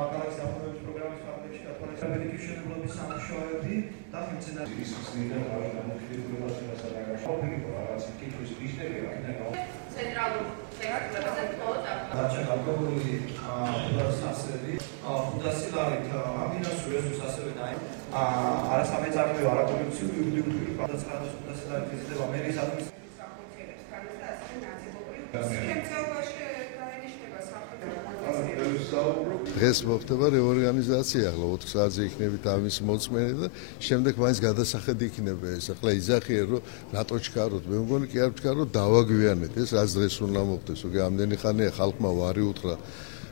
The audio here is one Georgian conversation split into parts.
ქალაქის დამოუკიდებლობის პროგრამის ფარგლებში გათვალისწინებული მშენებლობის სამუშაოები და მიმდინარე ისწრებენ დამოუკიდებლობას დასაკავშირებლად რაღაც კითხვის ისტორია აქედან ცენტრალურ ფეხბურთზე დარჩა გარკვეული ფუნდაციები ფუნდაციალით ამინას რესურს ასევე და არასამეწარმეო არაკომერციული იურიდიული ფუნდაციების ფუნდაციალით იზრდება მერის ადმინისტრაციის საფუნქციონირებს განაცხადა ასევე ნაცნობრივი დღეს მოხდება რეორგანიზაცია, ახლა 4 საათზე იქნებით ამის მოწმენი და შემდეგ მაინც გადასახედი იქნება ეს. ახლა იძახიან რომ რატო ჩქაროთ, მე მგონი კი არ ჩქაროთ, დავაგვიანეთ ეს რაც დღეს უნდა მოხდეს. უკვე ამდენი ხანია ხალხმა ვარი უთხრა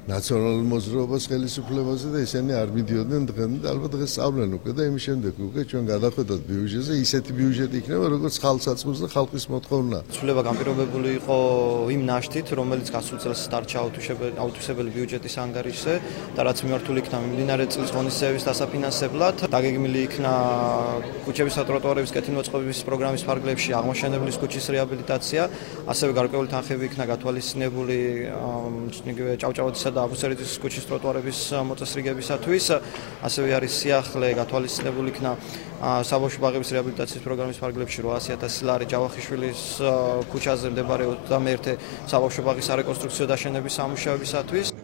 ნაციონალურ მოძრაობას ხელისუფლებაზე და ისინი არ მიდიოდნენ დღემდე და ალბათ დღეს სწავლენ უკვე და იმის შემდეგ უკვე ჩვენ გადახვედოთ ბიუჯეტზე, ისეთი ბიუჯეტი იქნება, როგორც ხალხსაცმელს და ხალხის მოთხოვნა. ცვლილება განპირობებული იყო იმ ნაშთით, რომელიც გასულ წელს დარჩა აუთვისებელი ბიუჯეტის ანგარიშზე და რაც მიმართული იქნა მიმდინარე წლის ღონისძიების დასაფინანსებლად, დაგეგმილი იქნა ქუჩების და ტროტუარების კეთილმოწყობის პროგრამის ფარგლებში აღმოჩენებლის ქუჩის რეაბილიტაცია, ასევე გარკვეული თანხები იქნა გათვალისწინებული ჭავჭავადისა და აბუსერეთის ქუჩის ტროტუარების მოწესრიგებისათვის, ასევე არის სიახლე გათვალისწინებული იქნა საბავშვო ბაღების რეაბილიტაციის პროგრამის ფარგლებში 800,000 ლარი ჯავახიშვილის ქუჩაზე მდებარე 21 საბავშვო ბაღის არეკონსტრუქციო დაშენების სამუშაოებისათვის.